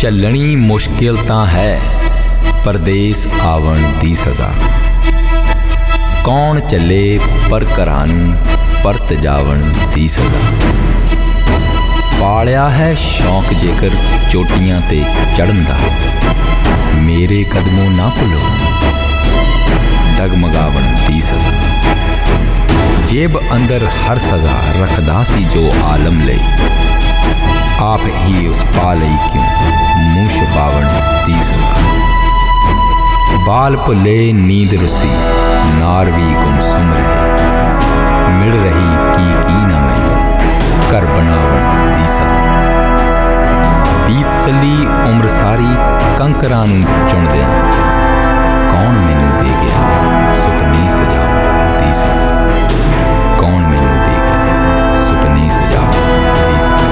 ਝੱਲਣੀ ਮੁਸ਼ਕਿਲ ਤਾਂ ਹੈ ਪਰਦੇਸ ਆਵਣ ਦੀ ਸਜ਼ਾ। ਕੌਣ ਚੱਲੇ ਪਰ ਘਰਾਂ ਨੂੰ ਪਰਤ ਜਾਵਣ ਦੀ ਸਜ਼ਾ। ਪਾਲਿਆ ਹੈ ਸ਼ੌਂਕ ਜੇਕਰ ਚੋਟੀਆਂ ਤੇ ਚੜ੍ਹਨ ਦਾ, ਮੇਰੇ ਕਦਮੋਂ ਨਾ ਭੁੱਲੋ ਡਗਮਗਾਵਣ ਦੀ ਸਜ਼ਾ। ਜੇਬ ਅੰਦਰ ਹਰ ਸਜ਼ਾ ਰੱਖਦਾ ਸੀ ਜੋ ਆਲਮ ਲਈ, ਆਪ ਹੀ ਉਸ ਪਾ ਲਈ ਕਿਉਂ ਮੂੰਹ ਛੁਪਾਵਣ ਦੀ ਸਜ਼ਾ। ਬਾਲ ਭੁੱਲੇ ਨੀਂਦ ਰੁੱਸੀ ਨਾਰ ਵੀ ਗੁੰਮਸੁੰਮ ਰਹੇ, ਮਿਲ ਰਹੀ ਕੀ ਨਾ ਮੈਨੂੰ ਘਰ ਬਣਾਵਣ ਦੀ ਸਜ਼ਾ। ਬੀਤ ਚੱਲੀ ਉਮਰ ਸਾਰੀ ਕੰਕਰਾਂ ਨੂੰ ਚੁਣਦਿਆਂ, ਕੌਣ ਮੈਨੂੰ ਦੇ ਗਿਆ ਸੁਪਨੇ ਸਜਾਵਣ ਦੀ ਸਜ਼ਾ। ਕੌਣ ਮੈਨੂੰ ਦੇ ਗਿਆ ਸੁਪਨੇ ਸਜਾਵਣ ਦੀ ਸਜ਼ਾ।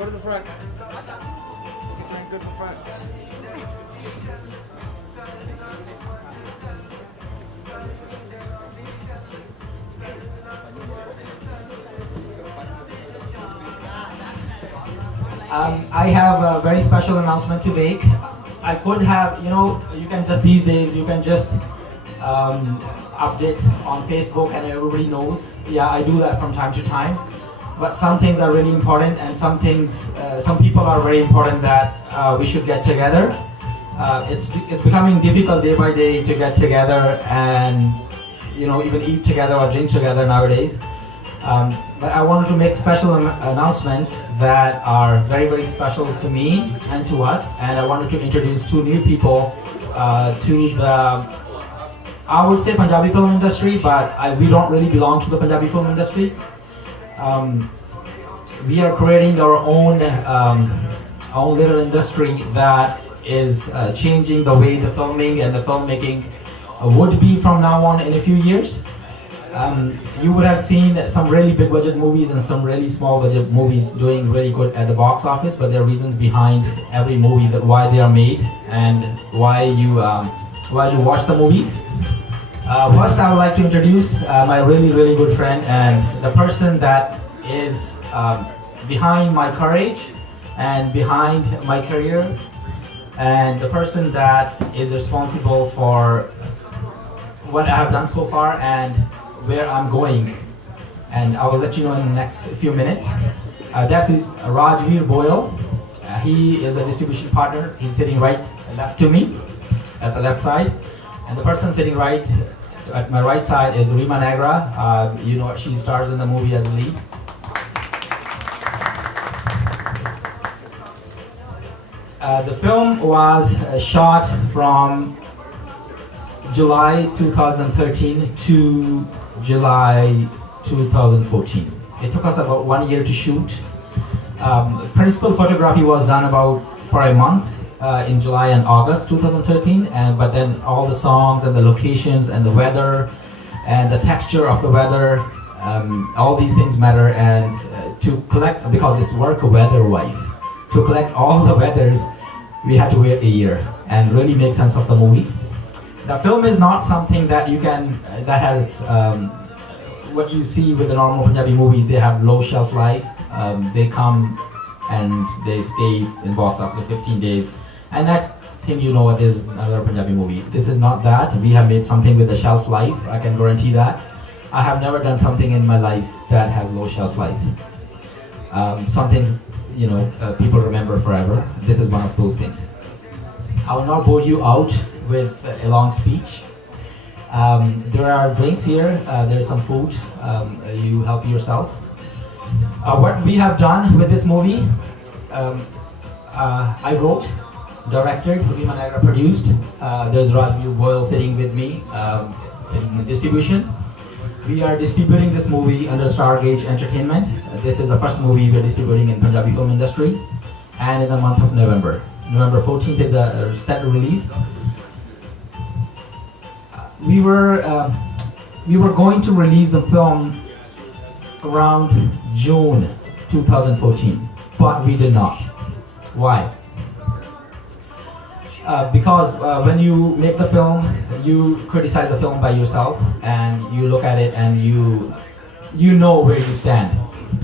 Go to the front. Go to the front. I have a very special announcement to make. I could have, you can just these days, you can just update on Facebook and everybody knows. Yeah, I do that from time to time. But some things are really important, and some things, some people are very important that we should get together. It's becoming difficult day by day to get together and even eat together or drink together nowadays. But I wanted to make special announcements that are very, very special to me and to us. And I wanted to introduce two new people to the, I would say, Punjabi film industry, but we don't really belong to the Punjabi film industry. We are creating our own little industry that is changing the way the filming and the filmmaking would be from now on in a few years. You would have seen some really big budget movies and some really small budget movies doing really good at the box office, but there are reasons behind every movie that why they are made and why you watch the movies. First, I would like to introduce my really, really good friend and the person that is behind my courage and behind my career, and the person that is responsible for what I have done so far and where I'm going. And I will let you know in the next few minutes. That's Rajveer Boyle. He is a distribution partner. He's sitting right left to me at the left side. And the person sitting right at my right side is Rima Nagra. She stars in the movie as a lead. The film was shot from July 2013 to July 2014. It took us about 1 year to shoot. Principal photography was done for a month in July and August 2013, but then all the songs and the locations and the weather and the texture of the weather, all these things matter. And to collect, because it's work weather wife, to collect all the weathers, we had to wait a year and really make sense of the movie. The film is not something that that has what you see with the normal Punjabi movies. They have low shelf life. They come and they stay in box office for 15 days. And next thing you know, it is another Punjabi movie. This is not that. We have made something with a shelf life. I can guarantee that. I have never done something in my life that has low shelf life. Something, people remember forever. This is one of those things. I will not bore you out with a long speech. There are drinks here, there's some food, you help yourself. What we have done with this movie, I wrote, directed, Rima Nagra produced. There's Rajveer Boyle sitting with me in distribution. We are distributing this movie under Stargate Entertainment. This is the first movie we're distributing in Punjabi film industry, and in the month of November. November 14th is the set release. We were going to release the film around June 2014, but we did not. Why? Because when you make the film, you criticize the film by yourself, and you look at it and you know where you stand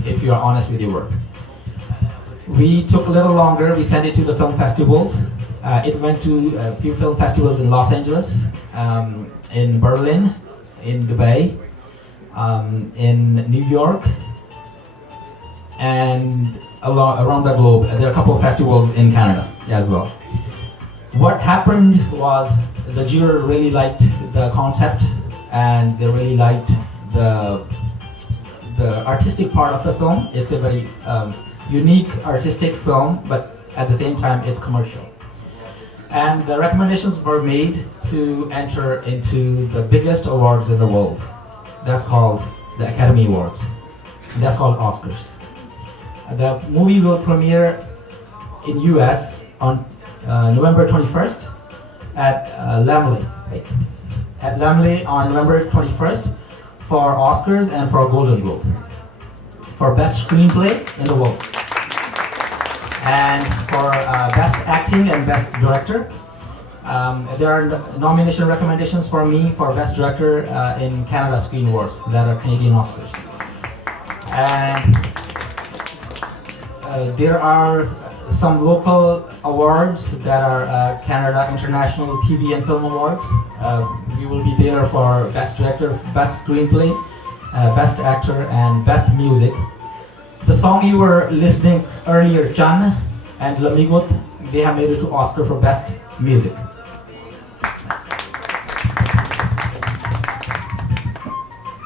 if you are honest with your work. We took a little longer. We sent it to the film festivals. It went to a few film festivals in Los Angeles, in Berlin, in Dubai, in New York, and around the globe. There are a couple of festivals in Canada as well. What happened was the jury really liked the concept, and they really liked the artistic part of the film. It's a very unique artistic film, but at the same time it's commercial. And the recommendations were made to enter into the biggest awards in the world. That's called the Academy Awards. And that's called Oscars. The movie will premiere in US on November 21st at Laemmle. At Laemmle on November 21st for Oscars and for Golden Globe. For Best Screenplay in the world. And for Best Acting and Best Director. There are nomination recommendations for me for Best Director in Canada Screen Awards, that are Canadian Oscars. And there are some local awards that are Canada International TV and Film Awards. We will be there for Best Director, Best Screenplay, Best Actor, and Best Music. The song you were listening earlier, Chan and Lamigot, they have made it to Oscar for Best Music.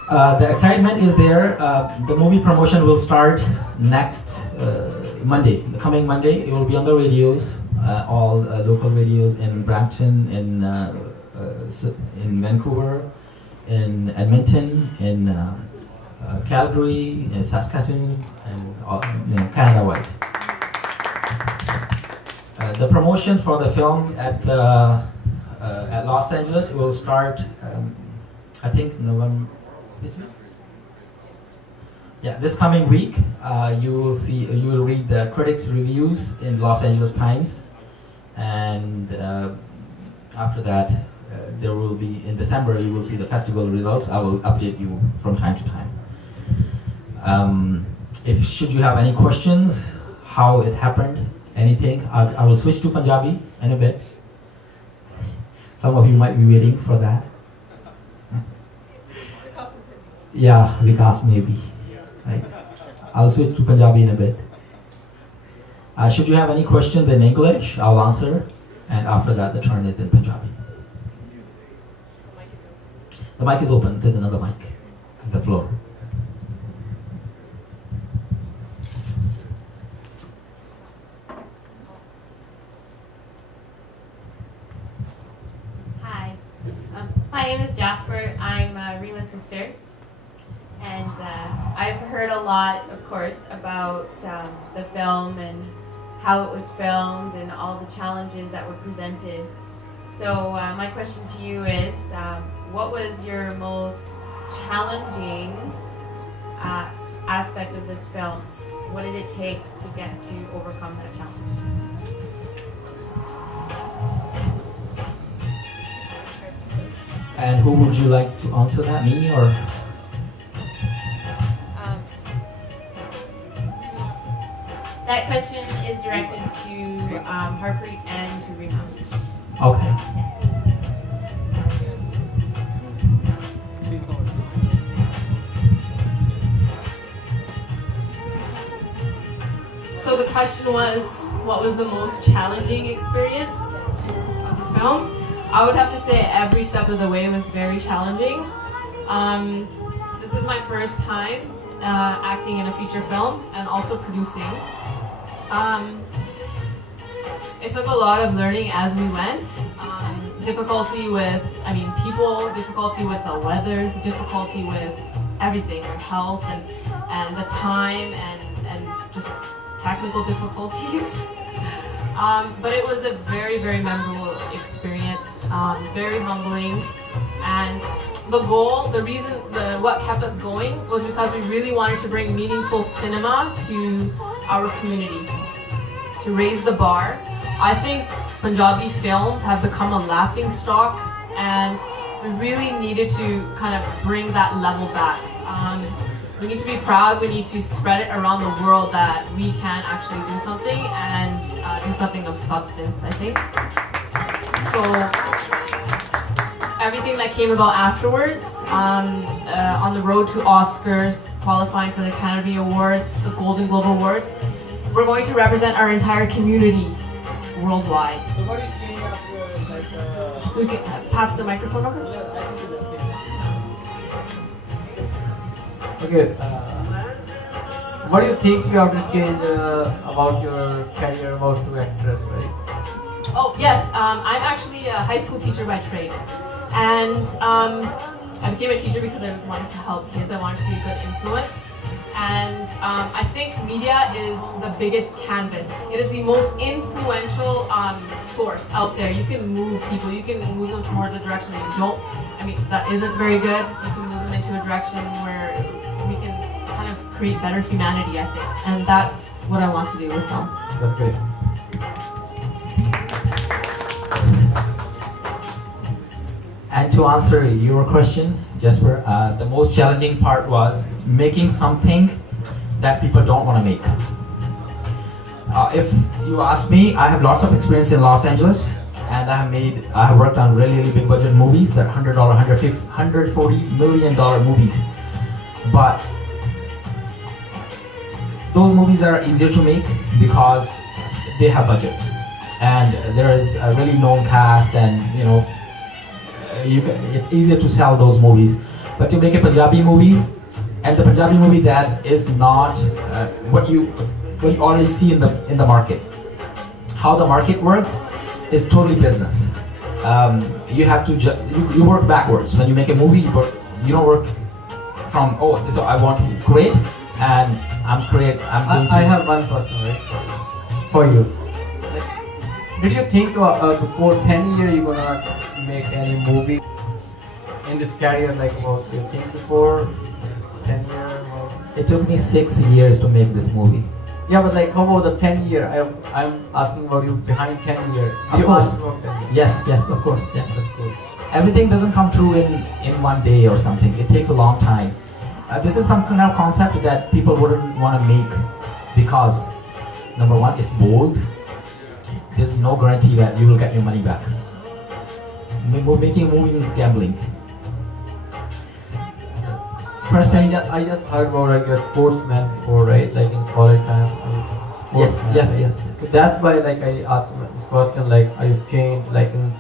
The excitement is there. The movie promotion will start next Monday, the coming Monday. It will be on the radios, all local radios in Brampton, in Vancouver, in Edmonton, in Calgary, in Saskatoon, and Canada-wide. The promotion for the film at Los Angeles will start, I think, November. This week? Yeah, this coming week, you will read the critics' reviews in Los Angeles Times, and after that, there will be in December. You will see the festival results. I will update you from time to time. If should you have any questions, how it happened, anything, I will switch to Punjabi in a bit. Some of you might be waiting for that. Yeah, Vikas maybe. Right. I'll switch to Punjabi in a bit. Should you have any questions in English, I'll answer, and after that the turn is in Punjabi. The mic is open. There's another mic on the floor. Hi, my name is Jasper. I'm Rima's sister. And I've heard a lot, of course, about the film and how it was filmed and all the challenges that were presented. So my question to you is, what was your most challenging aspect of this film? What did it take to get to overcome that challenge? And who would you like to answer that, me or? That question is directed to Harpreet and to Rima. Okay. So the question was, what was the most challenging experience of the film? I would have to say every step of the way was very challenging. This is my first time acting in a feature film and also producing. It took a lot of learning as we went. Difficulty with, people, difficulty with the weather, difficulty with everything, your health and the time and just technical difficulties. But it was a very, very memorable experience, very humbling, and the goal, what kept us going was because we really wanted to bring meaningful cinema to our community, to raise the bar. I think Punjabi films have become a laughing stock, and we really needed to kind of bring that level back. We need to be proud, we need to spread it around the world that we can actually do something and do something of substance, I think. So everything that came about afterwards, on the road to Oscars, qualifying for the Academy Awards, the Golden Globe Awards, we're going to represent our entire community worldwide. So what do you see after like So we can pass the microphone over? Okay. What do you think you have to change about your career, about to actress, right? Oh, yes. I'm actually a high school teacher by trade. And I became a teacher because I wanted to help kids. I wanted to be a good influence. And I think media is the biggest canvas. It is the most influential source out there. You can move people. You can move them towards a direction that you don't. I mean, that isn't very good. You can move them into a direction where we can kind of create better humanity, I think. And that's what I want to do with film. That's great. And to answer your question, Jasper, the most challenging part was making something that people don't want to make. If you ask me, I have lots of experience in Los Angeles, and I have worked on really, really big budget movies, that $100, $150, $140 million movies. But those movies are easier to make because they have budget, and there is a really known cast, and it's easier to sell those movies. But to make a Punjabi movie, and the Punjabi movie that is not what you already see in the market. How the market works is totally business. You have to you work backwards. When you make a movie, you don't work from so I want to create, and I'm going to. I have one question, right, for you. Did you think before 10 years you're gonna make any movie in this career? Like, what do you think before 10 years? It took me 6 years to make this movie. Yeah, but like, how about the 10 year? I'm asking about you behind 10 years. Of course. About 10 years. Yes, of course. Yeah. That's cool. Everything doesn't come true in one day or something. It takes a long time. This is some kind of concept that people wouldn't want to make because, number one, it's bold. There's no guarantee that you will get your money back. Making a movie is gambling. First thing, I just heard about like a sportsman before, right? Like in college time. yes. So that's why like I asked this question, like, are you changed like in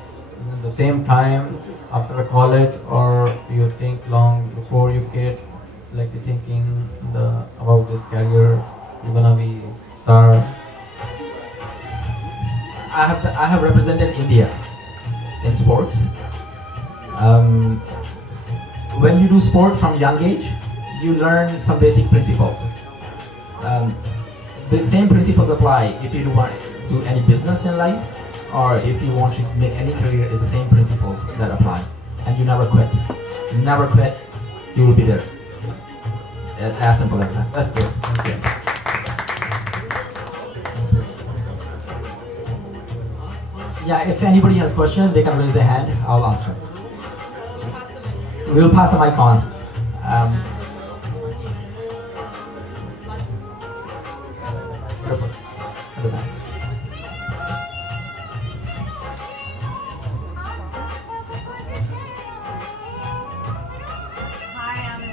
the same time after college, or you think long before you get like you thinking about this career, you're gonna be star? I have represented India in sports. When you do sport from young age, you learn some basic principles. The same principles apply if you want to do any business in life, or if you want to make any career. It's the same principles that apply, and you never quit. You never quit. You will be there. As simple as that. That's good. Thank you. Yeah, if anybody has questions, they can raise their hand. I'll answer. We'll pass the mic on. At the back. Hi, I'm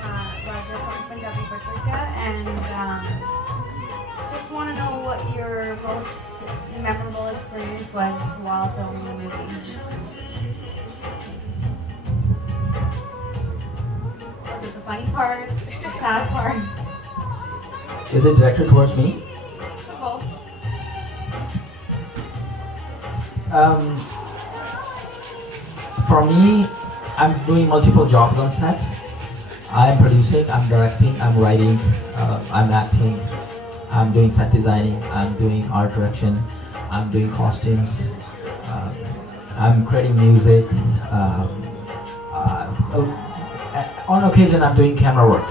Raja from Punjabi Patrika, and just want to know what your most memorable experience was while filming the movie. Was it the funny parts, the sad parts? Is it directed towards me? For me, I'm doing multiple jobs on set. I'm producing, I'm directing, I'm writing, I'm acting, I'm doing set designing, I'm doing art direction. I'm doing costumes. I'm creating music. On occasion, I'm doing camera work.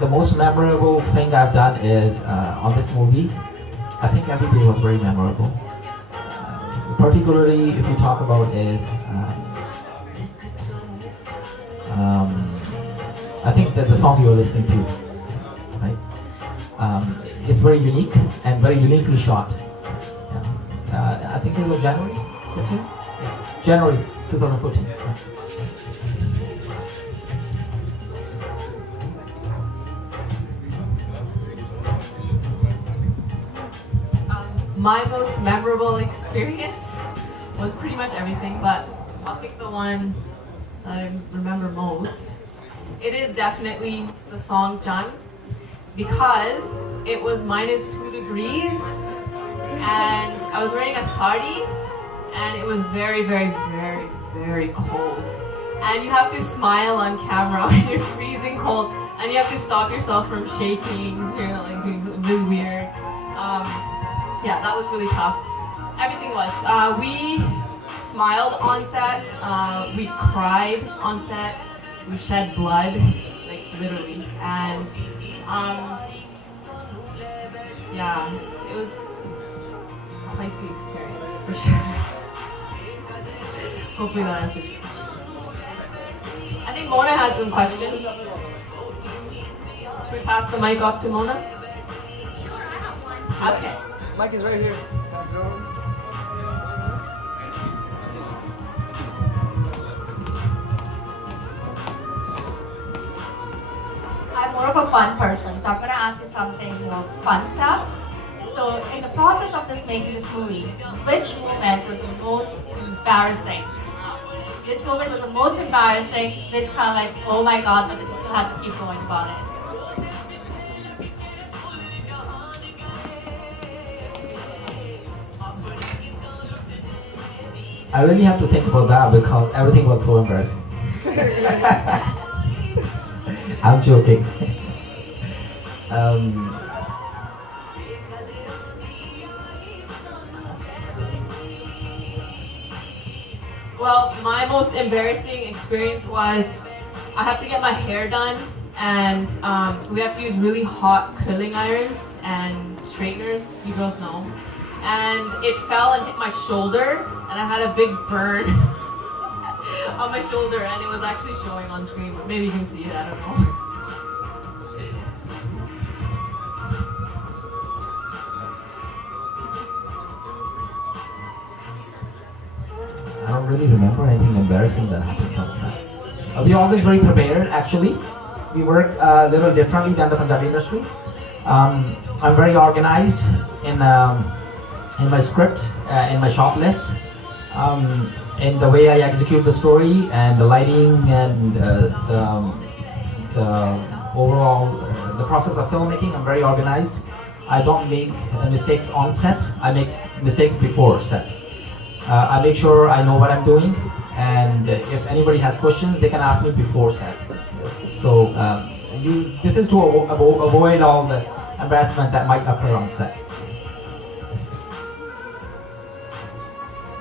The most memorable thing I've done is on this movie. I think every day was very memorable. Particularly, if you talk about is, I think that the song you're listening to, right? It's very unique and very uniquely shot. I think it was January this year. Yeah. January 2014. Yeah. My most memorable experience was pretty much everything, but I'll pick the one that I remember most. It is definitely the song Jan, because it was -2 degrees and I was wearing a sari and it was very, very, very, very cold. And you have to smile on camera when you're freezing cold and you have to stop yourself from shaking, so you're like doing really weird. Yeah, that was really tough. Everything was. We smiled on set, we cried on set, we shed blood, like literally, and yeah, it was quite the experience for sure. Hopefully that answers your question. I think Mona had some questions. Should we pass the mic off to Mona? Okay. Mic is right here. Pass it over. I'm more of a fun person, so I'm gonna ask you something more fun stuff. So, in the process of making this movie, which moment was the most embarrassing? Which moment was the most embarrassing? Which kind of like, oh my god, but you still have to keep going about it? I really have to think about that because everything was so embarrassing. I'm joking. Well, my most embarrassing experience was I have to get my hair done and we have to use really hot curling irons and straighteners, you girls know. And it fell and hit my shoulder and I had a big burn on my shoulder and it was actually showing on screen, but maybe you can see it, I don't know. I don't really remember anything embarrassing that happened on set. We're always very prepared, actually. We work a little differently than the Punjabi industry. I'm very organized in my script, in my shot list, in the way I execute the story and the lighting and the overall the process of filmmaking. I'm very organized. I don't make mistakes on set. I make mistakes before set. I make sure I know what I'm doing, and if anybody has questions, they can ask me before set. So this is to avoid all the embarrassment that might occur on set.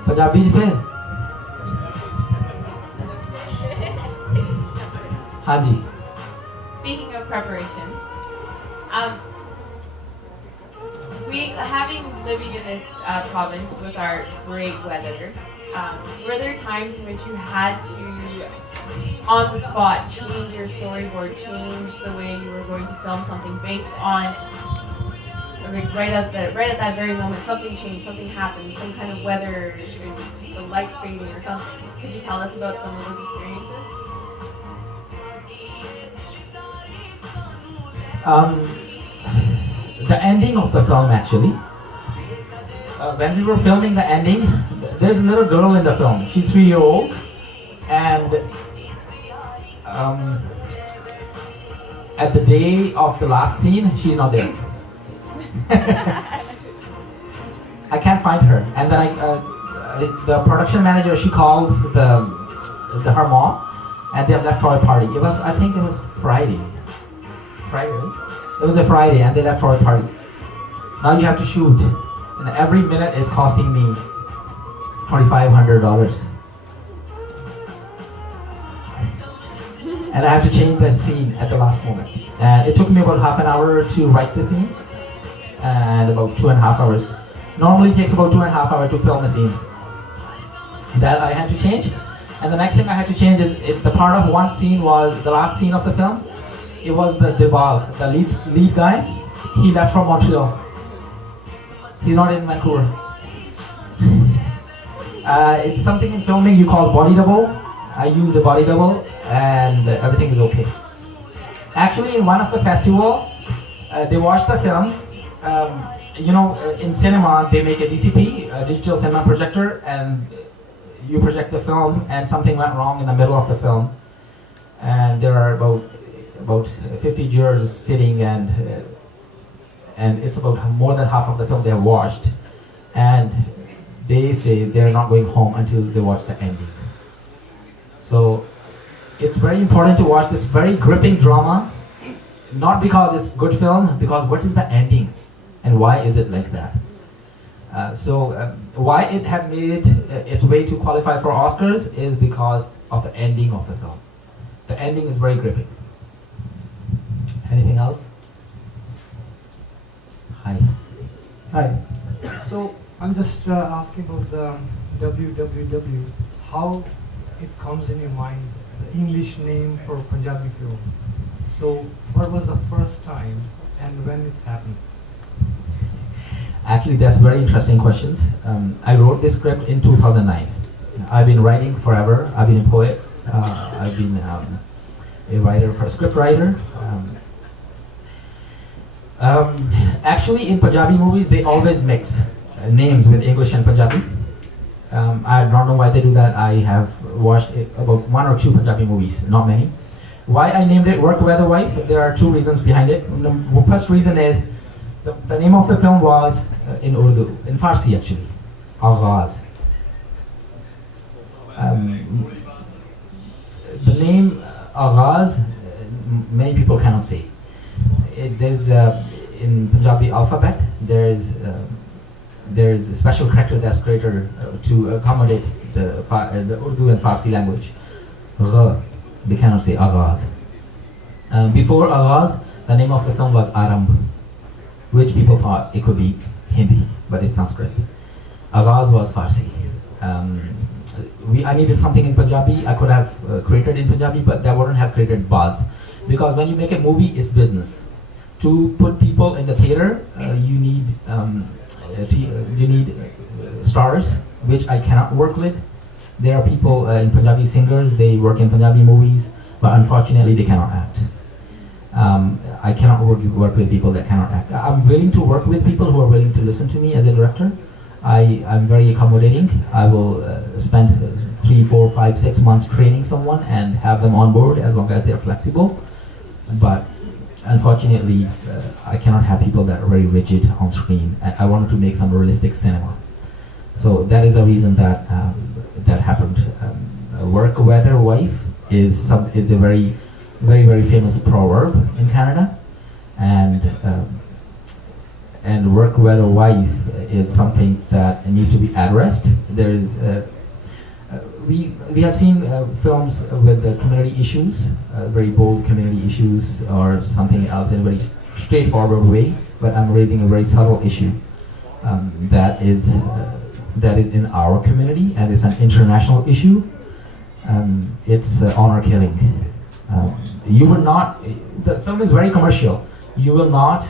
Punjabi ji phir? Haan ji. Speaking of preparation, we having living in this province with our great weather, were there times in which you had to, on the spot, change your storyboard, change the way you were going to film something based on, like right at that very moment, something changed, something happened, some kind of weather, the lights fading or something? Could you tell us about some of those experiences? The ending of the film, actually. When we were filming the ending, there's a little girl in the film. She's 3-year-old, and at the day of the last scene, she's not there. I can't find her, and then the production manager, she called her mom, and they left for a party. I think it was Friday. Friday, right? It was a Friday, and they left for a party. Now you have to shoot and every minute is costing me $2,500. And I have to change the scene at the last moment. And it took me about half an hour to write the scene, and about 2.5 hours. Normally it takes about 2.5 hours to film a scene. That I had to change. And the next thing I had to change is the part of one scene was the last scene of the film. It was the Debal, the lead guy. He left from Montreal. He's not in Vancouver. It's something in filming you call body double. I used a body double and everything is okay. Actually, in one of the festival, they watched the film. In cinema, they make a DCP, a digital cinema projector, and you project the film, and something went wrong in the middle of the film. And there are about 50 jurors sitting, and it's about more than half of the film they have watched. And they say they're not going home until they watch the ending. So it's very important to watch this very gripping drama, not because it's good film, because what is the ending and why is it like that? Why it had made its way to qualify for Oscars is because of the ending of the film. The ending is very gripping. Anything else? Hi. Hi. So I'm just asking about the WWW, how it comes in your mind, the English name for Punjabi film. So what was the first time and when it happened? Actually, that's very interesting questions. I wrote this script in 2009. I've been writing forever. I've been a poet. I've been a writer, a script writer. Actually, in Punjabi movies, they always mix names with English and Punjabi. I don't know why they do that. I have watched about 1 or 2 Punjabi movies, not many. Why I named it Work Weather Wife? There are 2 reasons behind it. The first reason is the name of the film was in Urdu, in Farsi actually, Aghaaz. The name Aghaaz, many people cannot say. There's in Punjabi alphabet, there's a special character that's created to accommodate the Urdu and Farsi language. They cannot say Aghaaz. Before Aghaaz, the name of the film was Aramb, which people thought it could be Hindi, but it's Sanskrit. Aghaaz was Farsi. I needed something in Punjabi. I could have created in Punjabi, but that wouldn't have created buzz. Because when you make a movie, it's business. To put people in the theater, you need stars, which I cannot work with. There are people in Punjabi singers, they work in Punjabi movies, but unfortunately they cannot act. I cannot work with people that cannot act. I'm willing to work with people who are willing to listen to me as a director. I'm very accommodating. I will spend 3, 4, 5, 6 months training someone and have them on board as long as they're flexible. But unfortunately, I cannot have people that are very rigid on screen. I wanted to make some realistic cinema. So that is the reason that that happened. Work Weather Wife is a very, very, very famous proverb in Canada, and work weather wife is something that needs to be addressed. There is we have seen films with community issues, very bold community issues or something else in a very straightforward way, but I'm raising a very subtle issue that is in our community, and it's an international issue. It's honor killing. You will not, the film is very commercial. You will not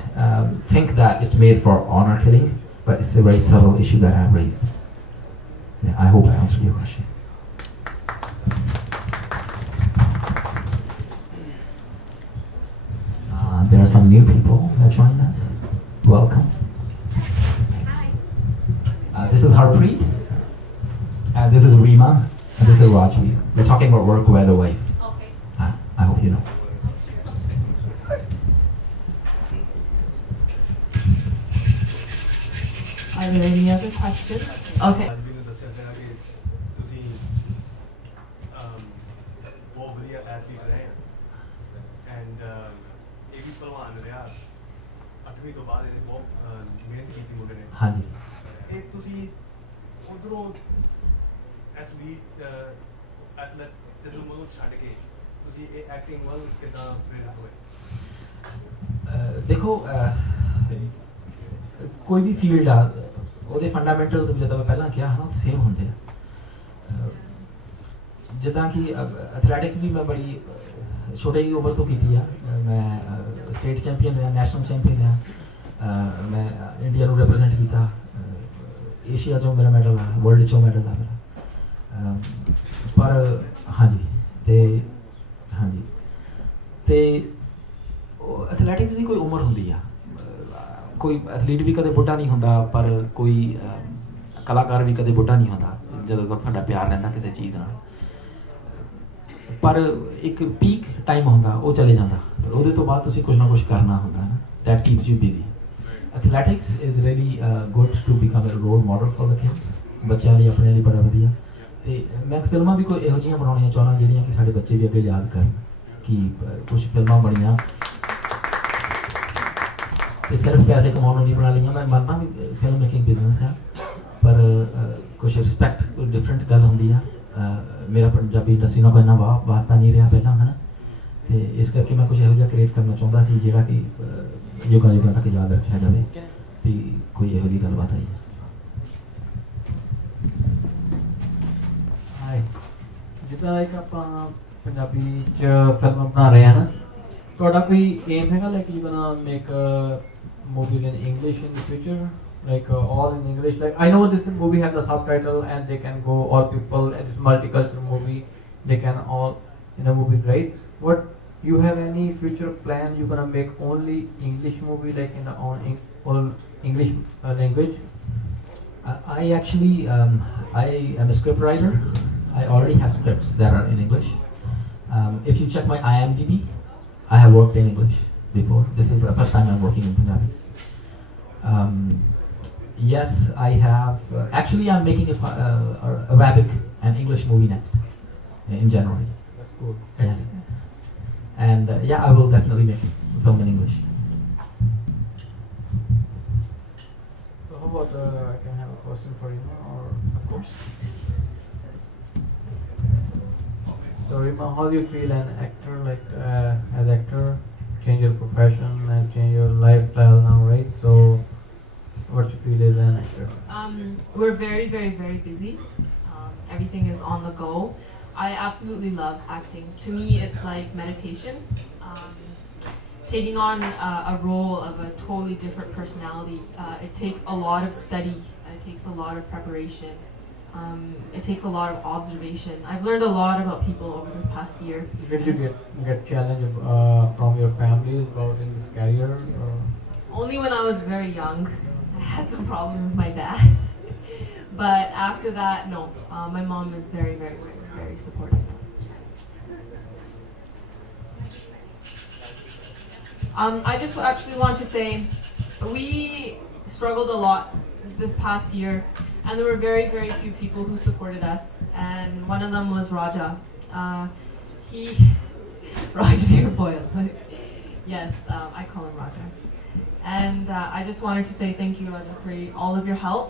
think that it's made for honor killing, but it's a very subtle issue that I've raised. Yeah, I hope I answered your question. There are some new people that joined us. Welcome. Hi. This is Harpreet. This is Rima. And this is Rajvi. We're talking about Work Weather Wife. Okay. I hope you know. Are there any other questions? Okay. ਆਦਮੀ ਨੇ ਦੱਸਿਆ ਸੀਗਾ ਕਿ ਤੁਸੀਂ ਬਹੁਤ ਵਧੀਆ athlete ਰਹੇ and ਇਹ ਵੀ ਪਹਿਲਵਾਨ ਰਿਹਾ 8ਵੀਂ ਤੋਂ ਬਾਅਦ ਇਹਨੇ ਬਹੁਤ ਮਿਹਨਤ ਕੀਤੀ ਮੁੰਡੇ ਨੇ ਹਾਂਜੀ ਇਹ ਤੁਸੀਂ ਉਧਰੋਂ ਐਥਲੈਟਿਜ਼ਮ ਵੱਲੋਂ ਛੱਡ ਕੇ ਤੁਸੀਂ ਇਹ ਐਕਟਿੰਗ ਵੱਲ ਕਿੱਦਾਂ ਪ੍ਰੇਰਿਤ ਹੋਏ? ਦੇਖੋ ਕੋਈ ਵੀ ਫੀਲਡ ਆ ਉਹਦੇ ਫੰਡਾਮੈਂਟਲਸ ਜਿੱਦਾਂ ਮੈਂ ਪਹਿਲਾਂ ਕਿਹਾ ਨਾ ਸੇਮ ਹੁੰਦੇ ਆ। ਜਿੱਦਾਂ ਕਿ ਐਥਲੈਟਿਕਸ ਵੀ ਮੈਂ ਬੜੀ ਛੋਟੀ ਜਿਹੀ ਉਮਰ ਤੋਂ ਕੀਤੀ ਆ। ਮੈਂ ਸਟੇਟ ਚੈਂਪੀਅਨ ਰਿਹਾ, ਨੈਸ਼ਨਲ ਚੈਂਪੀਅਨ ਰਿਹਾ, ਮੈਂ ਇੰਡੀਆ ਨੂੰ ਰਿਪਰੈਜ਼ੈਂਟ ਕੀਤਾ। ਏਸ਼ੀਆ 'ਚੋਂ ਮੇਰਾ ਮੈਡਲ ਆ, ਵਰਲਡ 'ਚੋਂ ਮੈਡਲ ਆ ਮੇਰਾ। ਪਰ ਹਾਂਜੀ ਤੇ ਐਥਲੈਟਿਕਸ ਦੀ ਕੋਈ ਉਮਰ ਹੁੰਦੀ ਆ। ਕੋਈ ਐਥਲੀਟ ਵੀ ਕਦੇ ਬੁੱਢਾ ਨਹੀਂ ਹੁੰਦਾ, ਪਰ ਕੋਈ ਕਲਾਕਾਰ ਵੀ ਕਦੇ ਬੁੱਢਾ ਨਹੀਂ ਹੁੰਦਾ ਜਦੋਂ ਤੱਕ ਸਾਡਾ ਪਿਆਰ ਰਹਿੰਦਾ ਕਿਸੇ ਚੀਜ਼ ਨਾਲ। ਪਰ ਇੱਕ ਪੀਕ ਟਾਈਮ ਹੁੰਦਾ, ਉਹ ਚਲੇ ਜਾਂਦਾ, ਉਹਦੇ ਤੋਂ ਬਾਅਦ ਤੁਸੀਂ ਕੁਝ ਨਾ ਕੁਝ ਕਰਨਾ ਹੁੰਦਾ ਨਾ, that keeps you busy. Athletics is really good to become a role model for the kids, ਬੱਚਿਆਂ ਲਈ, ਆਪਣੇ ਲਈ ਬੜਾ ਵਧੀਆ। ਤੇ ਮੈਂ ਫਿਲਮਾਂ ਵੀ ਕੋਈ ਇਹੋ ਜਿਹੀਆਂ ਬਣਾਉਣੀਆਂ ਚਾਹੁੰਦਾ ਜਿਹੜੀਆਂ ਕਿ ਸਾਡੇ ਬੱਚੇ ਵੀ ਅੱਗੇ ਯਾਦ ਕਰਨ ਕਿ ਕੁਝ ਫਿਲਮਾਂ ਬਣੀਆਂ ਤੇ ਸਿਰਫ ਪੈਸੇ ਕਮਾਉਣ ਨੂੰ ਨਹੀਂ ਬਣਾ ਲਈਆਂ। ਮੈਂ ਮੰਨਦਾ ਵੀ ਫਿਲਮ ਮੇਕਿੰਗ ਬਿਜ਼ਨਸ ਹੈ, ਪਰ ਕੁਝ ਰਿਸਪੈਕਟ ਕੋਈ ਡਿਫਰੈਂਟ ਗੱਲ ਹੁੰਦੀ ਆ। ਮੇਰਾ ਪੰਜਾਬੀ ਇੰਡਸਟਰੀ ਨਾਲ ਕੋਈ ਇੰਨਾ ਵਾਸਤਾ ਨਹੀਂ ਰਿਹਾ ਪਹਿਲਾਂ, ਹੈ ਨਾ, ਤੇ ਇਸ ਕਰਕੇ ਮੈਂ ਕੁਝ ਇਹੋ ਜਿਹਾ ਕ੍ਰੀਏਟ ਕਰਨਾ ਚਾਹੁੰਦਾ ਸੀ ਜਿਹੜਾ ਕਿ ਯੁੱਗਾਂ ਤੱਕ ਯਾਦ ਰੱਖਿਆ ਜਾਵੇ ਵੀ ਕੋਈ ਇਹੋ ਜਿਹੀ ਗੱਲਬਾਤ ਆਈ ਹੈ। ਜਿੱਦਾਂ ਲਾਈਕ ਆਪਾਂ ਪੰਜਾਬੀ 'ਚ ਫਿਲਮਾਂ ਬਣਾ ਰਹੇ ਹਾਂ ਨਾ, ਤੁਹਾਡਾ ਕੋਈ ਏਮ ਹੈਗਾ like you ਗੋਨਾ make movies in English in the future, like all in English? Like I know this movie has a subtitle and they can go, all people, and it's multicultural movie, they can all in the movies, right? What you have any future plan you gonna make only English movie, like in the all English language? I actually I am a script writer. I already have scripts that are in English. If you check my IMDb, I have worked in English before. This is the first time I'm working in Punjabi. Yes, I have. Actually, I'm making Arabic and English movie next in January. That's cool. Yes, and yeah, I will definitely make a film in English. So how about I can have a question for you, or Of course. so Rima, how do you feel an actor, like as actor, change your profession and change your lifestyle now, right? So what you feel as an actor? We're very, very, very busy. Everything is on the go. I absolutely love acting. To me, it's like meditation. Taking on a role of a totally different personality, it takes a lot of study, it takes a lot of preparation, it takes a lot of observation. I've learned a lot about people over this past year. Did you get challenge from your families about in this career? Or? Only when I was very young. I had some problems with my dad. But after that, no. My mom is very, very, very, very supportive. I just actually want to say we struggled a lot this past year, and there were very, very few people who supported us, and one of them was Raja. Rajveer Boyle. Yes, I call him Raja. And I just wanted to say thank you, Raja, for all of your help.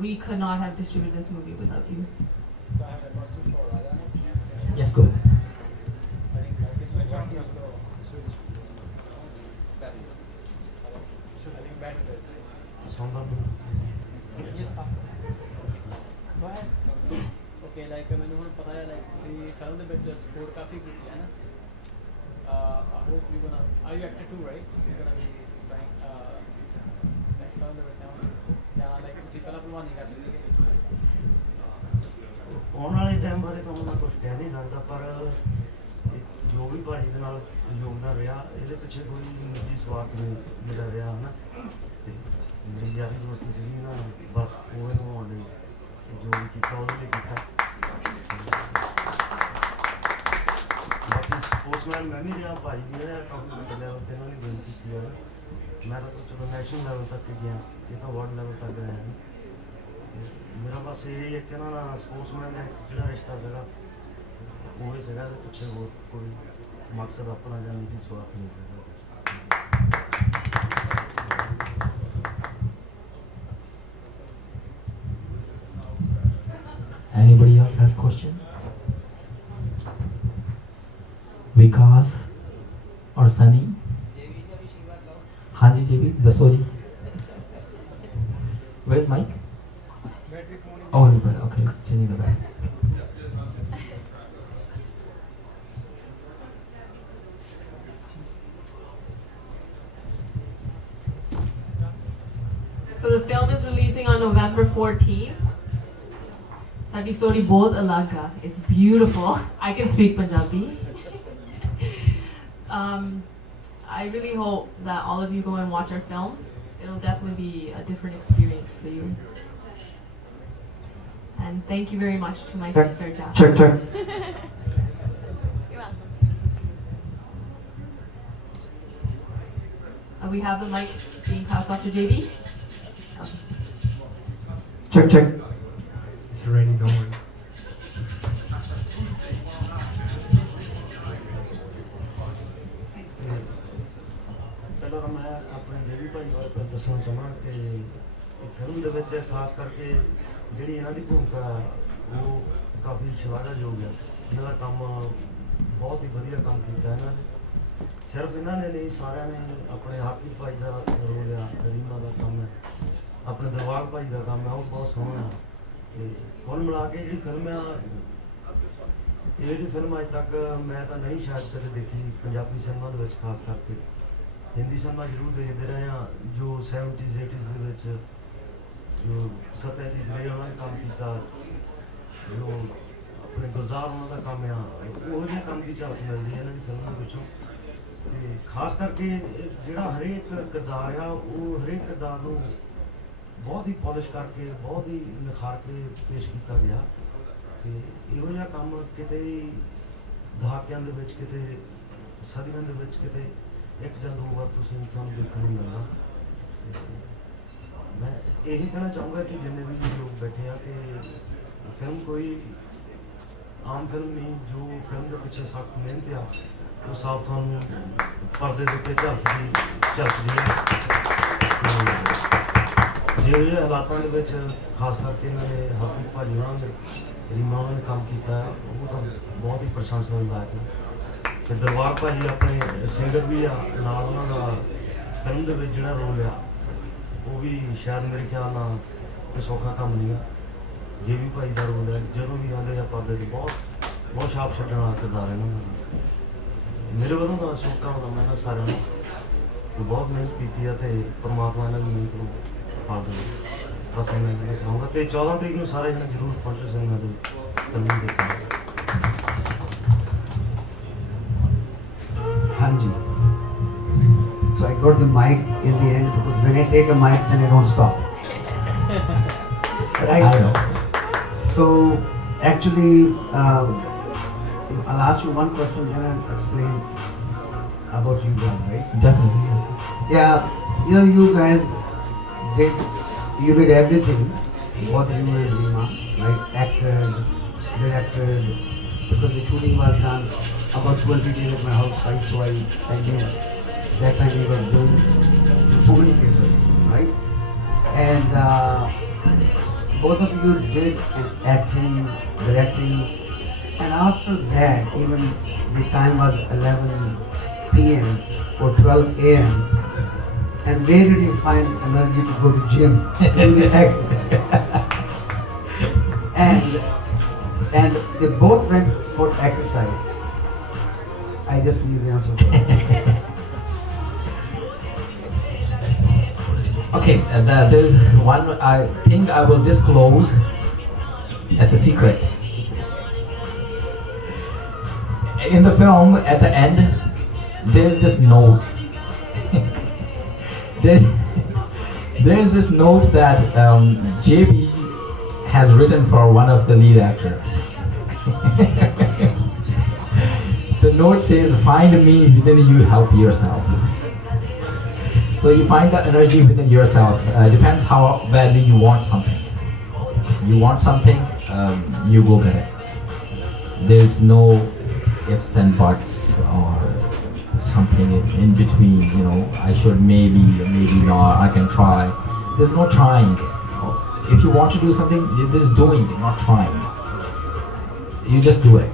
We could not have distributed this movie without you. Yes, go ahead. Okay, like मैंने उन्हें पता है like the film में बच्चे sport काफी good है ना. I hope you gonna. Are you actor too, right? You're gonna be trying next film में बैठे हो. या like किसी कला प्रवाह नहीं करते. ਆਉਣ ਵਾਲੇ ਟਾਈਮ ਬਾਰੇ ਤੁਹਾਨੂੰ ਮੈਂ ਕੁਝ ਕਹਿ ਨਹੀਂ ਸਕਦਾ, ਪਰ ਜੋ ਵੀ ਭਾਜੀ ਦੇ ਨਾਲ ਯੋਗਦਾਨ ਰਿਹਾ, ਇਹਦੇ ਪਿੱਛੇ ਕੋਈ ਨਿੱਜੀ ਸਵਾਰਥ ਨਹੀਂ ਮੇਰਾ ਰਿਹਾ, ਹੈ ਨਾ। ਤੇ ਮੇਰੀ ਯਾਰੀ ਦੋਸਤੀ ਸੀਗੀ ਨਾ, ਬਸ ਉਹ ਨਿਭਾਉਣ ਲਈ ਜੋ ਵੀ ਕੀਤਾ ਉਹਦੇ ਲਈ ਕੀਤਾ। ਬਾਕੀ ਸਪੋਰਟਸਮੈਨ ਮੈਂ ਨਹੀਂ ਰਿਹਾ, ਭਾਜੀ ਵੀ ਰਿਹਾ, ਕੰਪੀਟੀਸ਼ਨ ਲੈਵਲ 'ਤੇ ਇਹਨਾਂ ਨੇ ਗੇਮ ਕੀਤੀ ਹੈ। ਮੈਂ ਤਾਂ ਚਲੋ ਨੈਸ਼ਨਲ ਲੈਵਲ ਤੱਕ ਗਿਆ, ਇਹ ਤਾਂ ਵਰਲਡ ਲੈਵਲ ਤੱਕ ਗਿਆ। ਮੇਰਾ ਬਸ ਇਹ ਹੈ ਕਿ ਨਾ ਸਪੋਰਟਸਮੈਨ ਦਾ ਜਿਹੜਾ ਰਿਸ਼ਤਾ ਸੀਗਾ ਉਹ ਹੀ ਸੀਗਾ, ਇਹਦੇ ਪਿੱਛੇ ਹੋਰ ਕੋਈ ਮਕਸਦ ਆਪਣਾ ਜਾਂ ਨਿੱਜੀ ਸਵਾਰਥ ਨਹੀਂ ਸੀਗਾ। Anybody else has question? Vikas or Sunny? हाँ जी JB, दसो जी. Where's Mike? Oh, he's back. Okay, changing the back. So the film is releasing on November 14th. Sadi story bahut alag hai. It's beautiful. I can speak Punjabi. I really hope that all of you go and watch our film. It'll definitely be a different experience for you. And thank you very much to my sister Jasper. Check, check. We have the mic being passed off to JB. Check, check. It's ready, don't worry. ਪਹਿਲਾਂ ਤਾਂ ਮੈਂ ਆਪਣੇ ਜਿਹੜੀ ਭਾਈ ਬਾਰੇ ਦੱਸਣਾ ਚਾਹਾਂ ਕਿ film ਦੇ ਵਿੱਚ ਖਾਸ ਕਰਕੇ ਜਿਹੜੀ ਇਹਨਾਂ ਦੀ ਭੂਮਿਕਾ ਉਹ ਕਾਫੀ ਸ਼ਲਾਘਾਯੋਗ ਹੈ। ਇਹਨਾਂ ਦਾ ਕੰਮ ਬਹੁਤ ਹੀ ਵਧੀਆ ਕੰਮ ਕੀਤਾ ਇਹਨਾਂ ਨੇ। ਸਿਰਫ ਇਹਨਾਂ ਨੇ ਨਹੀਂ, ਸਾਰਿਆਂ ਨੇ ਆਪਣੇ ਹਾਪੀ ਭਾਈ ਦਾ ਰੋਲ ਆ, ਰੀਮਾ ਦਾ ਕੰਮ ਹੈ, ਆਪਣੇ ਦਿਲਬਾਗ ਭਾਈ ਦਾ ਕੰਮ ਹੈ, ਉਹ ਬਹੁਤ ਸੋਹਣਾ। ਤੇ ਕੁੱਲ ਮਿਲਾ ਕੇ ਜਿਹੜੀ ਫਿਲਮ ਆ, ਇਹ ਜਿਹੜੀ ਫਿਲਮ ਅੱਜ ਤੱਕ ਮੈਂ ਤਾਂ ਨਹੀਂ ਸ਼ਾਇਦ ਕਦੇ ਦੇਖੀ ਪੰਜਾਬੀ ਸਿਨੇਮਾ ਦੇ ਵਿੱਚ, ਖਾਸ ਕਰਕੇ ਹਿੰਦੀ ਸਿਨੇਮਾ ਜ਼ਰੂਰ ਦੇਖਦੇ ਰਹੇ ਹਾਂ। ਜੋ 70s 80s ਦੇ ਵਿੱਚ ਜੋ ਸਤਿਆਜੀਤ ਰੇ ਉਹਨਾਂ ਨੇ ਕੰਮ ਕੀਤਾ, ਜੋ ਆਪਣੇ ਗੁਲਜ਼ਾਰ ਉਹਨਾਂ ਦਾ ਕੰਮ ਆ, ਉਹੋ ਜਿਹੇ ਕੰਮ ਦੀ ਝਲਕ ਮਿਲਦੀ ਹੈ ਇਹਨਾਂ ਦੀ ਫਿਲਮਾਂ ਦੇ ਵਿੱਚੋਂ। ਤੇ ਖਾਸ ਕਰਕੇ ਜਿਹੜਾ ਹਰੇਕ ਕਿਰਦਾਰ ਆ, ਉਹ ਹਰੇਕ ਕਿਰਦਾਰ ਨੂੰ ਬਹੁਤ ਹੀ ਪੋਲਿਸ਼ ਕਰਕੇ, ਬਹੁਤ ਹੀ ਨਿਖਾਰ ਕੇ ਪੇਸ਼ ਕੀਤਾ ਗਿਆ। ਤੇ ਇਹੋ ਜਿਹਾ ਕੰਮ ਕਿਤੇ ਦਹਾਕਿਆਂ ਦੇ ਵਿੱਚ, ਕਿਤੇ ਸਦੀਆਂ ਦੇ ਵਿੱਚ, ਕਿਤੇ ਇੱਕ ਜਾਂ ਦੋ ਵਾਰ ਤੁਸੀਂ ਤੁਹਾਨੂੰ ਦੇਖਣ ਨੂੰ ਮਿਲਣਾ। ਮੈਂ ਇਹੀ ਕਹਿਣਾ ਚਾਹੂੰਗਾ ਕਿ ਜਿੰਨੇ ਵੀ ਲੋਕ ਬੈਠੇ ਆ ਕਿ ਫਿਲਮ ਕੋਈ ਆਮ ਫਿਲਮ ਨਹੀਂ, ਜੋ ਫਿਲਮ ਦੇ ਪਿੱਛੇ ਸਖਤ ਮਿਹਨਤ ਆ, ਉਹ ਸਾਫ਼ ਤੁਹਾਨੂੰ ਪਰਦੇ ਦੇ ਉੱਤੇ ਝਲਕਦੀ ਹੈ। ਜਿਹੋ ਜਿਹੇ ਹਾਲਾਤਾਂ ਦੇ ਵਿੱਚ ਖਾਸ ਕਰਕੇ ਇਹਨਾਂ ਨੇ ਹਾਪੀ ਭਾਜੀ ਉਹਨਾਂ ਨੇ, ਰੀਮਾ ਉਹਨਾਂ ਨੇ ਕੰਮ ਕੀਤਾ, ਉਹ ਤਾਂ ਬਹੁਤ ਹੀ ਪ੍ਰਸ਼ੰਸਨੀਯ ਹੈ। ਤੇ ਦਿਲਬਾਗ ਭਾਜੀ ਆਪਣੇ ਸਿੰਗਰ ਵੀ ਆ ਨਾਲ, ਉਹਨਾਂ ਦਾ ਫਿਲਮ ਦੇ ਵਿੱਚ ਜਿਹੜਾ ਰੋਲ ਆ ਉਹ ਵੀ ਸ਼ਾਇਦ ਮੇਰੇ ਖਿਆਲ ਨਾਲ ਕੋਈ ਸੌਖਾ ਕੰਮ ਨਹੀਂ ਆ। ਜੇ ਵੀ ਭਾਈ ਦਾ ਰੋਲ ਹੈ, ਜਦੋਂ ਵੀ ਆਉਂਦੇ ਆ ਪਰਦੇ 'ਤੇ ਬਹੁਤ ਛਾਪ ਛੱਡਣ ਵਾਲਾ ਕਿਰਦਾਰ ਇਹਨਾਂ ਦਾ। ਮੇਰੇ ਵੱਲੋਂ ਤਾਂ ਸ਼ੁਭਕਾਮਨਾਵਾਂ ਮੈਂ ਇਹਨਾਂ ਸਾਰਿਆਂ ਨੂੰ, ਬਹੁਤ ਮਿਹਨਤ ਕੀਤੀ ਆ ਤੇ ਪਰਮਾਤਮਾ ਇਹਨਾਂ ਦੀ ਮਿਹਨਤ ਨੂੰ ਫਲ ਦੇਵੇ। ਬਸ ਮੈਂ ਇਹ ਕਹਾਂਗਾ। ਤੇ 14 ਤਰੀਕ ਨੂੰ ਸਾਰੇ ਜਣੇ ਜ਼ਰੂਰ ਪਹੁੰਚੋ ਸਿਨੇਮਾ ਦੇ ਫਿਲਮ ਦੇਖਣ। Hanji. So I got the mic in the end because when I take a mic, then I don't stop. Right? I know. So actually, I'll ask you one question, then I'll explain about you guys, right? Definitely. Yeah, you guys did everything, both you and Rima, right? Acted, directed, because the shooting was done about 20 days at my house, right? So I knew that time we were doing so many places, right? And both of you did acting, directing, and after that, even the time was 11 p.m. or 12 a.m. And where did you find energy to go to gym, do the exercise? And they both went for exercise. I just need the answer for that. Okay, there's one thing I will disclose as a secret. In the film, at the end, there's this note. there's this note that JB has written for one of the lead actor. The note says, "Find me within you, help yourself." So you find that energy within yourself. Depends how badly you want something. You want something, you go get it. There's no ifs and buts or something in between. You know, I should maybe not. I can try. There's no trying. If you want to do something, you're just doing it, not trying. you just do it.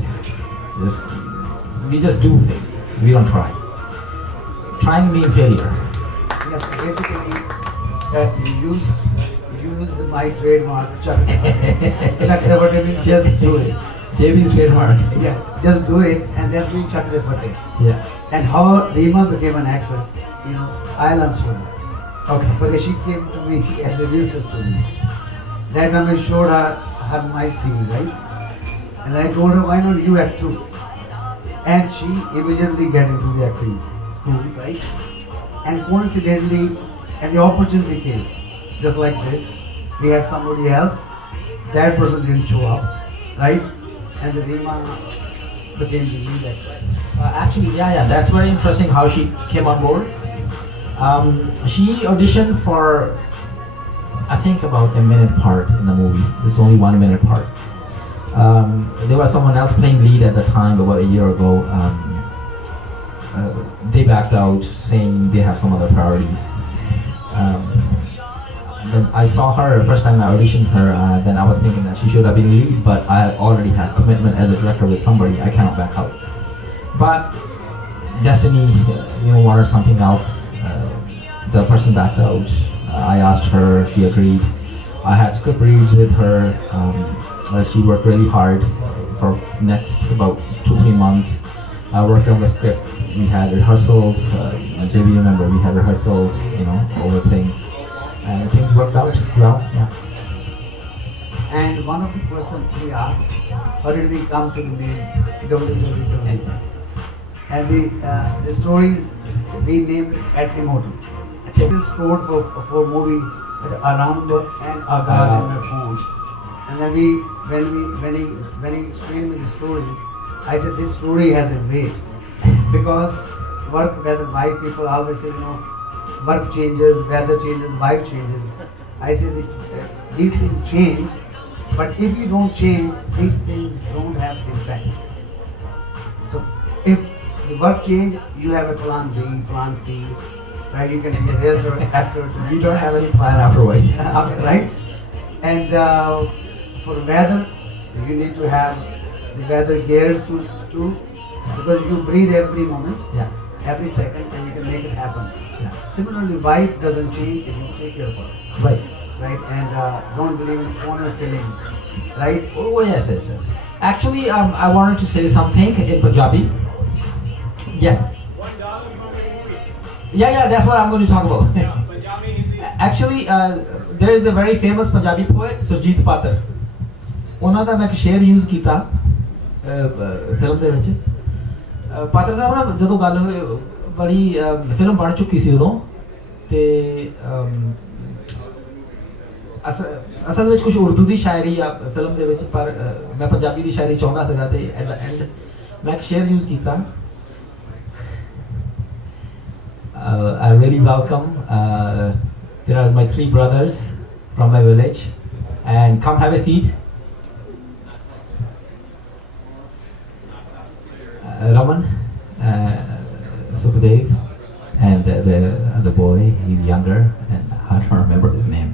We just do things. We don't try. Trying means failure. Yes, basically, you use my trademark, Chuck the Fate means just do it. JB's trademark. Yeah, just do it and then we Chuck the Fate. Yeah. And how Reema became an actress, I'll answer that. Okay. Because she came to me as a visitor student. That time I showed her my scene, right? And I told her, why not you act too? And she immediately got into the acting schools, right? And coincidentally, and the opportunity came, just like this. We had somebody else, that person didn't show up, right? And the Reema became the lead actress. Actually, yeah, that's very interesting how she came on board. She auditioned for, I think, about a minute part in the movie. It's only 1 minute part. There was someone else playing lead at the time, about a year ago. They backed out, saying they have some other priorities. Then I saw her first time I auditioned her. Then I was thinking that she should have been lead, but I already had commitment as a director with somebody. I cannot back out. But destiny, wanted something else. The person backed out. I asked her, she agreed. I had script reads with her. She worked really hard for next about 2-3 months. I worked on the script. We had rehearsals. JB, remember, we had rehearsals, over things. And things worked out well, yeah. And one of the questions he asked, how did we come to the name WWW? And the stories, we named it at Emoto. It stored for movie Aram and Agaz in my phone. And then when he explained me the story, I said this story has a weight because whether white people always say, work changes, weather changes, wife changes. I say that these things change, but if you don't change, these things don't have impact. So if the work change, you have a plan B, plan C, right? You can be a realtor, actor. You don't have any plan afterwards. Right? And for weather, you need to have the weather gears to because you breathe every moment, every second, and you can make it happen. Similarly, wife doesn't change if you take care of her. Right. Right? And don't believe in honor killing. Right? Oh, yes. Actually, I wanted to say something in Punjabi. Yes. Yeah, that's what I'm going to talk about. Actually, there is a very famous Punjabi poet, Surjit Patar. ਉਹਨਾਂ ਦਾ ਮੈਂ ਇੱਕ share use ਕੀਤਾ film ਦੇ ਵਿੱਚ ਪਾਤਰ ਸਾਹਿਬ ਨਾਲ ਜਦੋਂ ਗੱਲ ਹੋਈ ਬੜੀ ਫਿਲਮ ਬਣ ਚੁੱਕੀ ਸੀ ਉਦੋਂ ਤੇ ਅਸਲ ਵਿੱਚ ਕੁਝ ਉਰਦੂ ਦੀ ਸ਼ਾਇਰੀ ਆ ਫਿਲਮ ਦੇ ਵਿੱਚ ਪਰ ਮੈਂ ਪੰਜਾਬੀ ਦੀ ਸ਼ਾਇਰੀ ਚਾਹੁੰਦਾ ਸੀਗਾ ਤੇ ਐਟ ਦਾ ਐਂਡ ਮੈਂ ਇੱਕ ਸ਼ੇਅਰ ਯੂਜ਼ ਕੀਤਾ I really welcome there are my 3 brothers from my village and come have a seat. Raman, Sukhdev, and the boy, he's younger, and I don't remember his name.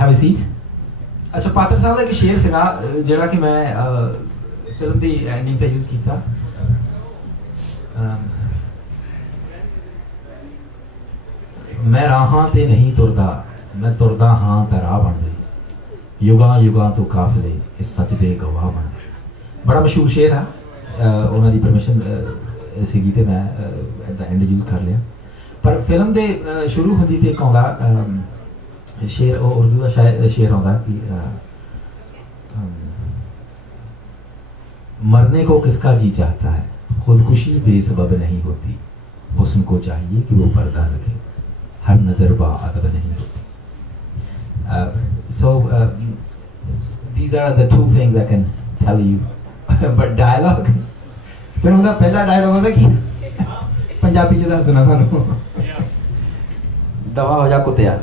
Have a seat. अच्छा पात्र साहब का एक शेर सीगा जेड़ा कि मैं फिल्म दी एंडिंग पे यूज कीता मैं राहां ते नहीं तुरदा मैं तुरदा हां तरा बन गई युगां युगां तो काफिले इस सच दे गवाह बन गए बड़ा मशहूर शेर है ਉਹਨਾਂ ਦੀ ਪਰਮਿਸ਼ਨ ਸੀਗੀ ਤੇ ਮੈਂ ਐਟ ਦਾ ਐਂਡ ਯੂਜ਼ ਕਰ ਲਿਆ ਪਰ ਫਿਲਮ ਦੇ ਸ਼ੁਰੂ ਹੁੰਦੀ ਤੇ ਇੱਕ ਆਉਂਦਾ शेर और उर्दू का शेर होगा कि मरने को किसका जी चाहता है खुदकुशी बेसबब नहीं होती हुस्न को चाहिए कि वो पर्दा रखे हर नज़र बाअदब नहीं होती so these are the 2 things I can tell you but dialogue फिर उनका पहला डायलॉग होता कि पंजाबी च दस देना थानू दवा हो जा कुत्तिया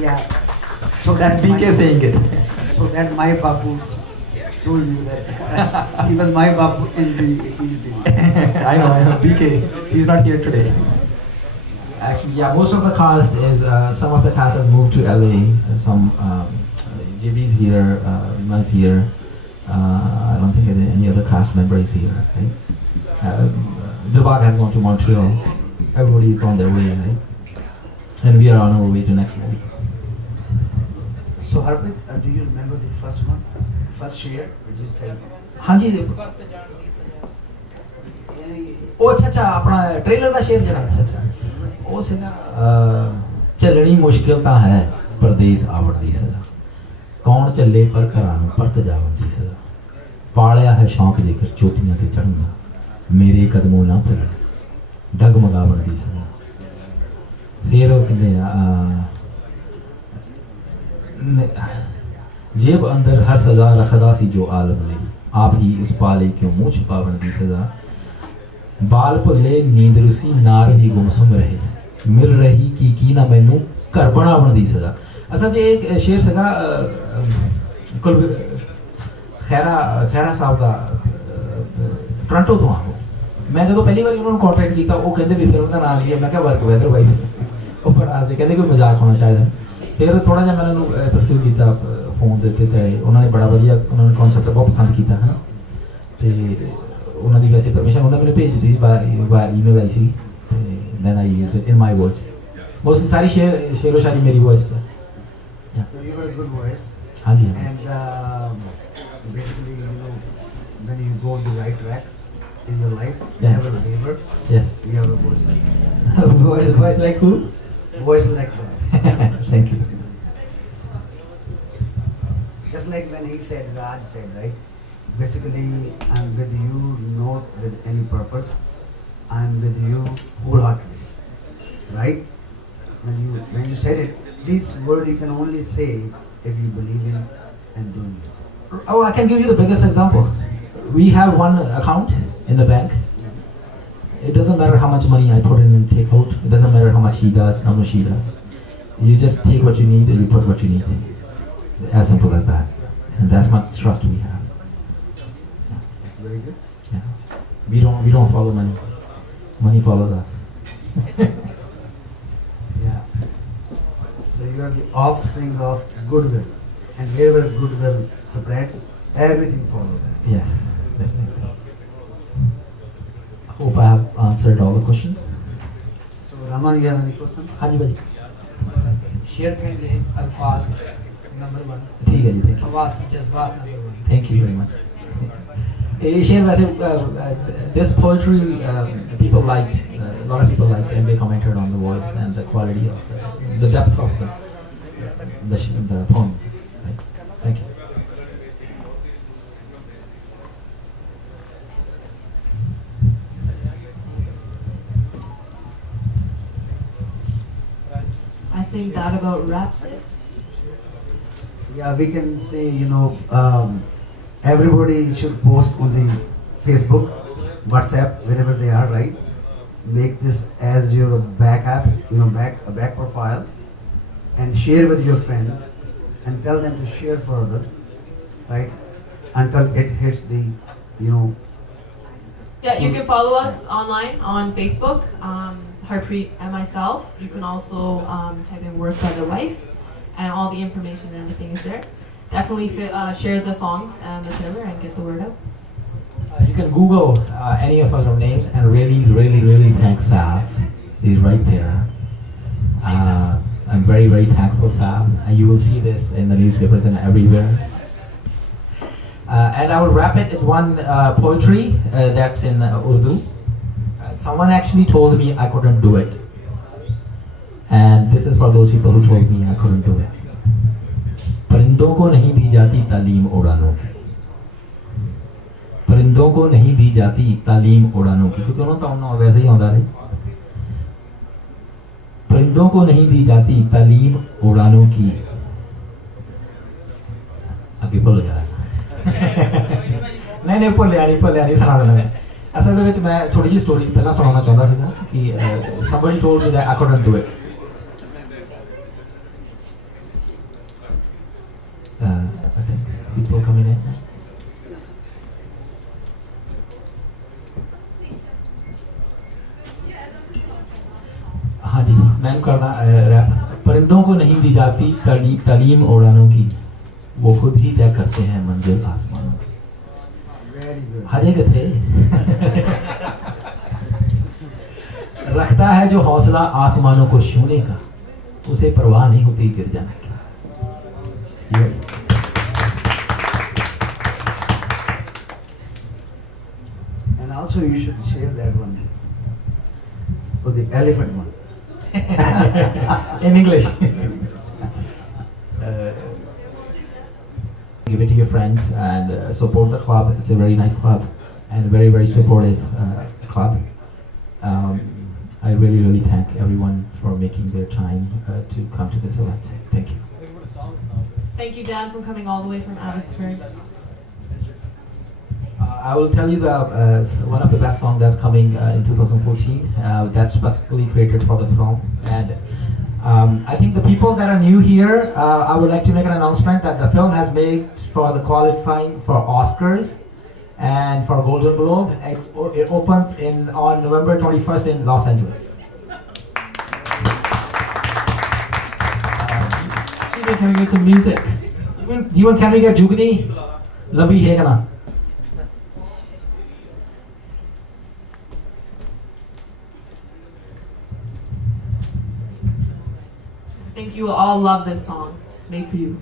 Yeah. So that BK saying it. So that my bapu told you that he was my bapu in the I know. BK. He's not here today. Actually, yeah, most of the cast is, some of the cast has moved to LA, some, JB's here, Iman's here, I don't think any other cast member is here, right? Dilbag has gone to Montreal, everybody is on their way, right? And we are on our way to next movie. So Harpreet, do you remember the first one? First share, which you said? हाँ जी ਉਹ ਅੱਛਾ ਆਪਣਾ trailer ਦਾ share ਜਿਹੜਾ ਅੱਛਾ ਉਹ ਸੀਗਾ ਚੱਲਣੀ ਮੁਸ਼ਕਿਲ ਤਾਂ ਹੈ ਪਰਦੇਸ ਆਵਣ ਦੀ ਸਜ਼ਾ ਕੌਣ ਚੱਲੇ ਪਰ ਘਰਾਂ ਨੂੰ ਪਰਤ ਜਾਵਣ ਦੀ ਸਜ਼ਾ ਪਾਲਿਆ ਹੈ ਸ਼ੌਂਕ ਜੇਕਰ ਚੋਟੀਆਂ ਤੇ ਚੜ੍ਹਨ ਦਾ ਮੇਰੇ ਕਦਮੋਂ ਨਾ ਭੁੱਲ ਡਗਮਗਾਵਣ ਦੀ ਸਜ਼ਾ ਫਿਰ ਉਹ ਕਹਿੰਦੇ जेब अंदर हर सजा रखदा सी जो आलम ले आप ही उस पाले क्यों मुँह छुपावन दी सजा बाल भुले नींद रुसी नार भी गुमसुम रहे मिल रही की ना मैनू घर बनावन दी सजा असल च एक शेर सगा कुल खैरा साहब का टोरंटो तो आहो मैं जो पहली बार उन्होंने कॉन्टैक्ट किया वो कहते भी फिल्म का नाम की है मैं क्या वर्क वेदर वाइफ वो बड़ा से कहते कोई मजाक होना शायद फिर थोड़ा जहा मैं उन्होंने परस्यू किया फोन देते थे उन्होंने बड़ा वधिया उन्होंने कॉन्सैप्ट बहुत पसंद किया है तो उन्होंने वैसे परमिशन उन्होंने मैंने भेज दी थी email I see then I use it in my voice mostly सारी शेरो शायरी मेरी वॉइस है So you got a good voice. हाँ जी And basically, you know, when you go on the right track in your life, you Yeah. have a labor. Yes. You have a voice like that. voice like who Voice like that. thank you Just like when he said, Raj said, right? Basically, I'm with you not with any purpose. I'm with you wholeheartedly. Right? When you said it, this word you can only say if you believe in and doing it. Oh, I can give you the biggest example. We have one account in the bank. It doesn't matter how much money I put in and take out. It doesn't matter how much he does, how much she does. You just take what you need and you put what you need. As simple as that. And that's much trust we have. That's very good. Yeah. We don't follow money. Money follows us. Yeah. So you are the offspring of goodwill. And wherever goodwill spreads, everything follows that. Yes, definitely. I hope I have answered all the questions. So Raman, you have any questions? हाँ जी भाई share करेंगे अल्फाज number 1 ठीक है जी thank you आवाज में जज्बात number 1 thank you very much ये शेयर वैसे this poetry people liked a lot of people liked and they commented on the voice and the quality of the depth of the poem right? Thank you I think that about wraps it. Yeah, we can say, you know, everybody should post on the Facebook, WhatsApp, wherever they are, right? Make this as your backup, you know, a back profile, and share with your friends, and tell them to share further, right? Until it hits the, you know. Yeah, you can follow us online on Facebook, Harpreet and myself. You can also type in Work by the Wife, and all the information and everything is there. Definitely share the songs and the server and get the word out. You can Google any of our names and really thank Sav. He's right there. I'm very thankful, Sav, and you will see this in the newspapers and everywhere. And I will wrap it with one poetry that's in Urdu. Someone actually told me I couldn't do it. And this is for those people who told me I couldn't do it. परिंदों को नहीं दी जाती तालीम उड़ानों की परिंदों को नहीं दी जाती तालीम उड़ानों की क्योंकि उन्होंने तो उन्होंने वैसे ही होता रहे परिंदों को नहीं दी जाती तालीम उड़ानों की आगे भूल गया नहीं भुल नहीं सुना देना मैं असल ਦੇ ਵਿੱਚ ਮੈਂ ਥੋੜੀ ਜਿਹੀ ਸਟੋਰੀ ਪਹਿਲਾਂ ਸੁਣਾਉਣਾ ਚਾਹੁੰਦਾ ਸੀਗਾ ਕਿ somebody told me that I couldn't do it I think people coming in हाँ जी दिलों को नहीं दी जाती तालीम उड़ानों की, वो खुद ही तय करते हैं मंजिल आसमानों की। Very good. हजे कथे रखता है जो हौसला आसमानों को छूने का, उसे परवाह नहीं होती गिर जाने की। And also you should share that one. For the elephant one. In English. Give it to your friends and support the club. It's a very nice club and very, very supportive club. I really, really thank everyone for making their time to come to this event. Thank you. Thank you, Dan, for coming all the way from Abbotsford. I will tell you one of the best songs that's coming in 2014. That's specifically created for this film. And I think the people that are new here, I would like to make an announcement that the film has made for the qualifying for Oscars and for Golden Globe. It opens on November 21st in Los Angeles. Can we get some music? Can we get Jugni? Labi Hegana. I think you will all love this song. It's made for you.